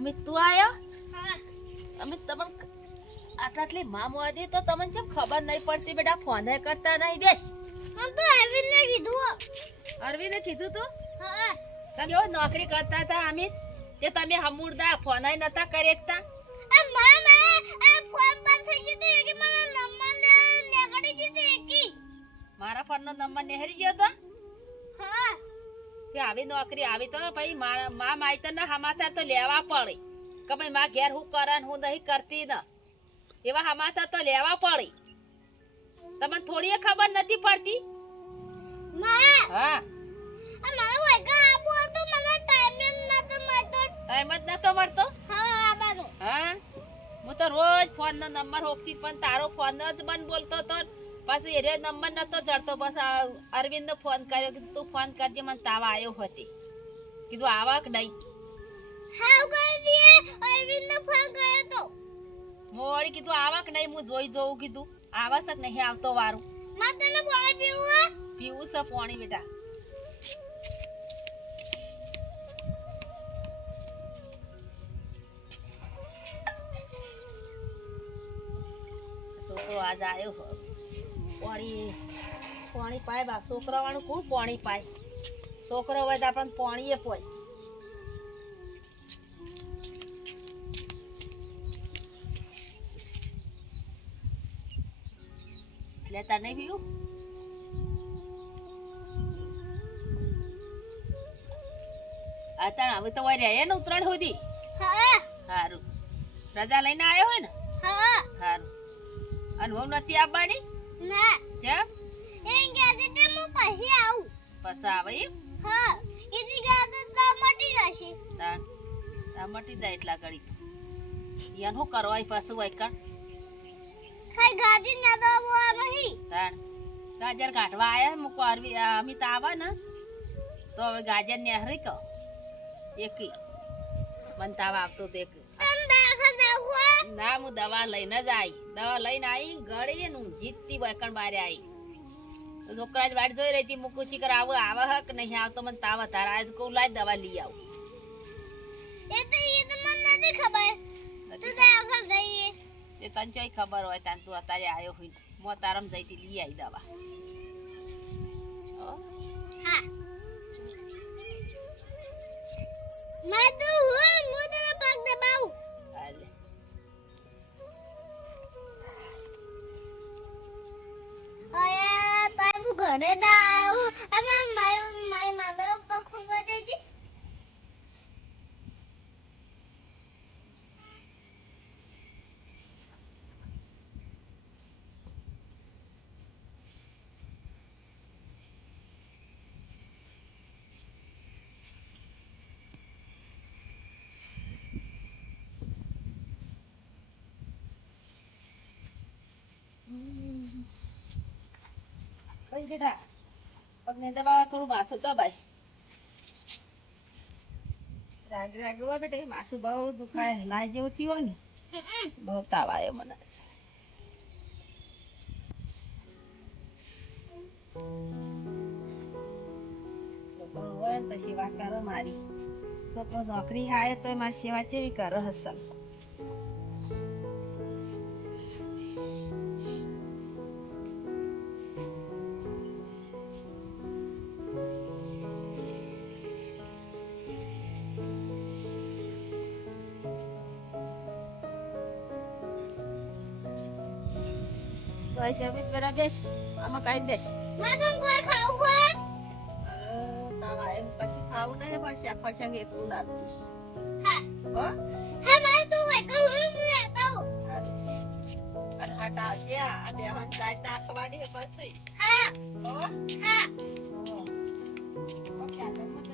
અમિત તું આયો? અમિત તમને આટલી માં મોદી તો તમને કેમ ખબર નહીં પડતી બેટા? ફોન કરતા નહીં. બેસ. હું તો અરવિંદને કીધું. અરવિંદે કીધું તું? હા. તમે કેવો નોકરી કરતા હતા અમિત? તે તમે હમુરદા ફોન નતા કરી એકતા? ફોન બંધ થઈ ગયો કે મારા નંબર નેકડી ગયો કે મારા ફોન નો નંબર નેહરી ગયો તો? હા. તે આવી નોકરી આવી તો ભાઈ મા માઈતર ના સમાચાર તો લેવા પડે કે ભાઈ માં ઘેર હું કરે હું નહીં કરતી ને એવા સમાચાર તો લેવા પડે. તમને થોડી ખબર નથી પડતી? હા. મારો વાયકા આબુ હતો, મને ટાઈમ નતો મળતો. ટાઈમ જ નતો મળતો? હા આબાનો. હા. હું તો રોજ ફોન નો નંબર હોકતી પણ તારો ફોન જ બંધ બોલતો તો પછી એ નંબર નતો જડતો. બસ અરવિંદ નો ફોન કર્યો કે તું ફોન કરજે, મને તાવ આવ્યો હતી. કીધું આવા કે નહીં? હાવ કરી દીએ. અરવિંદ ફોન કર્યો તો મોડી કીધું આવા કે નહીં, હું જોઈ જોઉં. કીધું આવા છે કે નહીં આવતો વારું? મારે તને પાણી પીવું? પીવું છે પાણી બેટા. છોકરો આજ આવ્યો પાણી પાણી પાય બા. છોકરા વાળું કોણ પાણી પાય? છોકરો હોય તો આપણને પાણી એ પોય. લેતા નહીં પીવું? અત્યારે હવે તો રહ્યા ને ઉત્તરાયણ સુધી. હા. સારું. રજા લઈને આવ્યો હોય ને? હા. સારું. અનુભવ નથી આવવાની? ના. કેમ? એ ગયા તે હું પછી આવું. પછી આવે એમ? હા. એની ગયા તો મટી જશે. તા મટી જાય એટલા ઘડી. યાર શું કરવાય પાછું વાયકણ? ખાઈ ગાજી ના દવા નહીં. તાણ ગાજર કાઢવા આયા મૂકો અમિત આવે ને તો હવે ગાજર ને હરી કહો એકી મને તાવ આવતો દેખ. ના હું દવા લઈને જ આવી. દવા લઈને આવી ગળી ને જીતતી વાયકણ બારે આવી. છોકરા જ વાટ જોઈ રહી હતી. મૂકું શીકર આવે હક નહીં આવતો. મને તાવ વધારે આવે કહું લાય દવા લઈ આવું. એ તો મને નથી ખબર. તું દવા લઈએ. તે તને ચોઈ ખબર હોય તાન તું અત્યારે આવ્યો હોય. મો તારમ જઈતી લઈ આવી દવા. હા. માદુ હું તને પગ દબાવું. હાલે. અરે તારું ઘરે ના આવું. અને મારી માદરો પગ ખુલવા દેજે. કઈ બેટા પગને દબાવા થોડું માથું દબાય. રાગ હોય બેટા. માથું બહુ દુખાય. લાય જેવું થયું ને બહુ તાવ આવ્યો મને. છોકરો હોય ને તો સેવા કરો મારી. છોકરો નોકરી આવે તો મારી સેવા કેવી કરો હસન. બસ હવે પેલા બેસ આમાં કઈ બેસ મને કોઈ ખાવું તાવા એમ કશું ખાવું નહીં પણ શાક પરસાંગ એકલું લાગશે હા હો હા મારે તો વેકલ હું લેતા હું અને હાટા આવજે આ બેહન ચાય નાખવાની પછી હા હો હા ઓકે આ